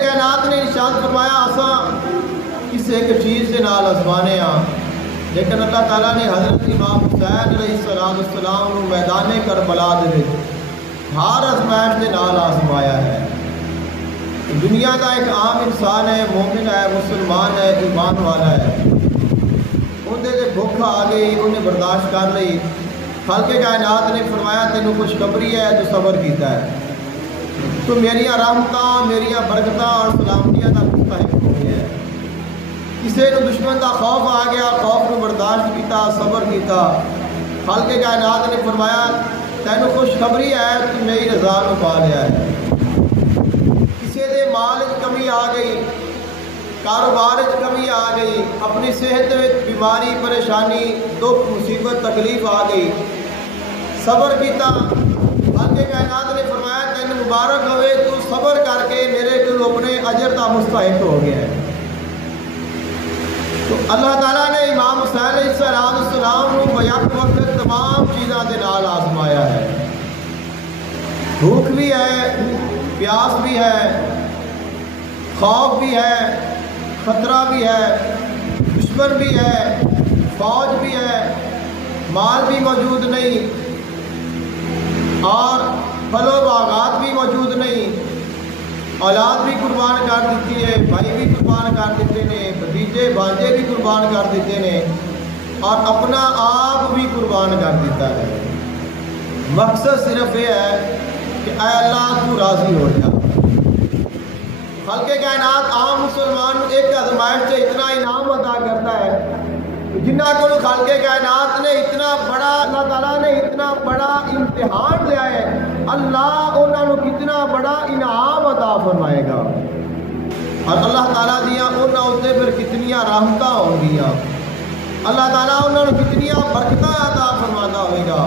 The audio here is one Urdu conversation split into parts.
کائنات نے ارشاد فرمایا آساں کسی ایک چیز کے نال آزمانے ہاں، لیکن اللہ تعالیٰ نے حضرت امام حسین علیہ السلام کو میدان کربلا دے ہر آزمائش کے نال آزمایا ہے۔ دنیا کا ایک عام انسان ہے، مومن ہے، مسلمان ہے، ایمان والا ہے، اندر بھوک آ گئی، انہیں برداشت کر لی۔ خالق کائنات نے فرمایا تینوں خوشخبری ہے تو صبر کیتا ہے، تو میریاں رحمتاں، میریاں برکتاں اور سلامتیاں کا مستحق ہو گیا ہے۔ کسی نے دشمن کا خوف آ گیا، خوف کو برداشت کیتا، صبر کیتا۔ خالق کائنات نے فرمایا تینوں خوشخبری ہے تو میری رضا کو پا لیا ہے۔ کسی دے مال کمی آ گئی، کاروبار کمی آ گئی، اپنی صحت میں بیماری، پریشانی، دکھ، مصیبت، تکلیف آ گئی، صبر کیتا۔ خالق کائنات نے فرمایا تین مبارک ہوئے تو صبر کر کے میرے کو اپنے اجر کا مستحق ہو گیا ہے۔ تو اللہ تعالیٰ نے امام حسین علیہ السلام کو بیک وقت تمام چیزوں کے نال آزمایا ہے۔ بھوک بھی ہے، پیاس بھی ہے، خوف بھی ہے، خطرہ بھی ہے، دشمن بھی ہے، فوج بھی ہے، مال بھی موجود نہیں، اور پھل و باغات بھی موجود نہیں، اولاد بھی قربان کر دیتی ہے، بھائی بھی قربان کر دیتے ہیں، بھتیجے بانجے بھی قربان کر دیتے ہیں، اور اپنا آپ بھی قربان کر دیتا ہے۔ مقصد صرف یہ ہے کہ اے اللہ تو راضی ہو جا۔ خالق کائنات عام مسلمان ایک آزمائش سے اتنا انعام عطا کرتا ہے، جنہ کو خالق کائنات نے اتنا بڑا، اللہ تعالیٰ نے اتنا بڑا امتحان لیا ہے، اللہ انہوں نے کتنا بڑا انعام عطا فرمائے گا، اور اللہ تعالیٰ دیا انہوں نے پھر کتنیاں رحمتاں ہوں گیا، اللہ تعالیٰ انہوں نے کتنیاں برکتاں عطا فرمانا ہوئے گا،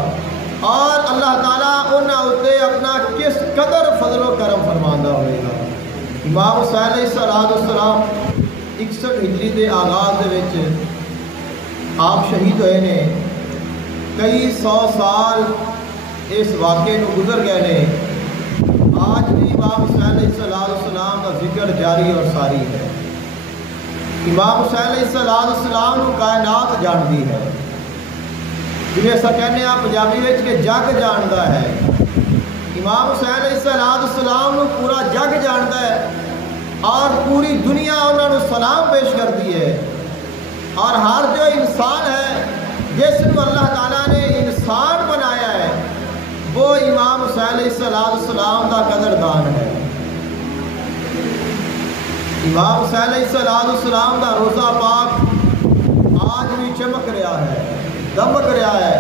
اور اللہ تعالیٰ انہوں نے اپنا کس قدر فضل و کرم فرمانا ہوئے گا۔ امام حسین علیہ السلام 61 ہجری کے آغاز دے وچ آپ شہید ہوئے نے، کئی 100 سال اس واقعے کو گزر گئے نے، آج بھی امام حسین علیہ السلام کا ذکر جاری اور ساری ہے۔ امام حسین علیہ السلام کو کائنات جانتی ہے، جنہیں ایسا کہنے آپ پنجابی میں کہ جگ جانتا ہے۔ امام حسین علیہ السلام کو پورا جگ جانتا ہے، اور پوری دنیا انہوں نے سلام پیش کرتی ہے، اور ہر جو انسان ہے جس کو اللہ تعالیٰ نے انسان بنایا ہے وہ امام حسین علیہ السلام کا قدردان ہے۔ امام حسین علیہ السلام کا روزہ پاک آج بھی چمک رہا ہے، دمک رہا ہے،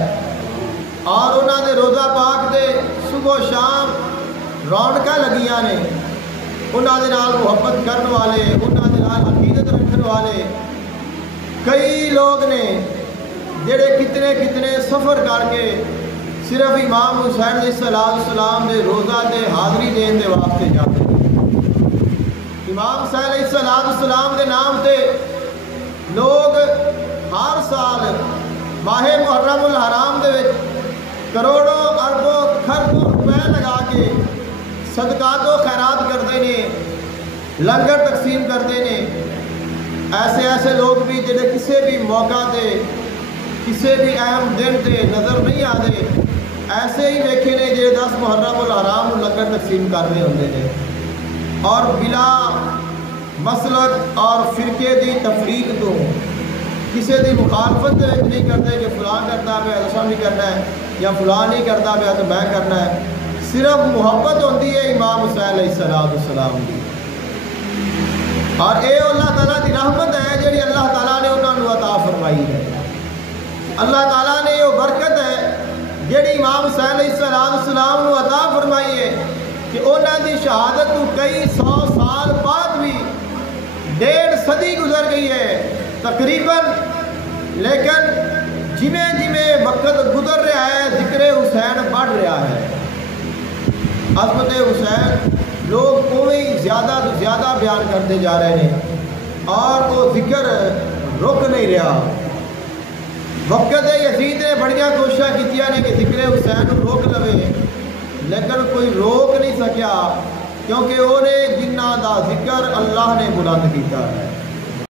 اور انہوں نے روزہ پاک دے صبح و شام رونقاں لگیاں نے، انہوں نے نال محبت کرنے والے، انہوں نے نال عقیدت رکھنے والے کئی لوگ نے جڑے کتنے سفر کر کے صرف امام حسین علیہ السلام دے روزہ دے حاضری دین دے واسطے جاتے ہیں۔ امام حسین علیہ السلام دے نام تے لوگ ہر سال ماہ محرم الحرام دے وچ کروڑوں اربوں خربوں روپے لگا کے صدقات و خیرات کرتے ہیں، لنگر تقسیم کرتے ہیں۔ ایسے لوگ بھی جڑے کسی بھی موقع تے، کسی بھی اہم دن تے نظر نہیں آتے، ایسے ہی ویکھے نے جڑے 10 محرم الحرام لنگر تقسیم کر رہے ہوتے ہیں، اور بلا مسلک اور فرقے دی تفریق تو کسی دی مخالفت نہیں کرتے کہ فلاں کرتا پہ ایسا نہیں کرنا ہے، یا فلاں نہیں کرتا پہ تو میں کرنا ہے۔ صرف محبت ہوتی ہے امام حسین علیہ السلام کی، اور اے اللہ تعالیٰ کی رحمت ہے جڑی اللہ تعالیٰ نے انہوں نے عطا فرمائی ہے۔ اللہ تعالیٰ نے یہ برکت ہے جڑی امام حسین علیہ السلام نے عطا فرمائی ہے کہ انہوں کی شہادت کو کئی 100 سال بعد بھی 1.5 صدی گزر گئی ہے تقریباً، لیکن جویں وقت گزر رہا ہے ذکر حسین بڑھ رہا ہے۔ عظمت حسین لوگ کوئی زیادہ تو زیادہ بیان کرتے جا رہے ہیں، اور وہ ذکر رک نہیں رہا۔ وقت یزید نے بڑیاں کوششیں کیتیاں نے کہ ذکر حسین روک لوے، لیکن کوئی روک نہیں سکیا، کیونکہ انہیں جنہاں دا ذکر اللہ نے بلند کیتا ہے۔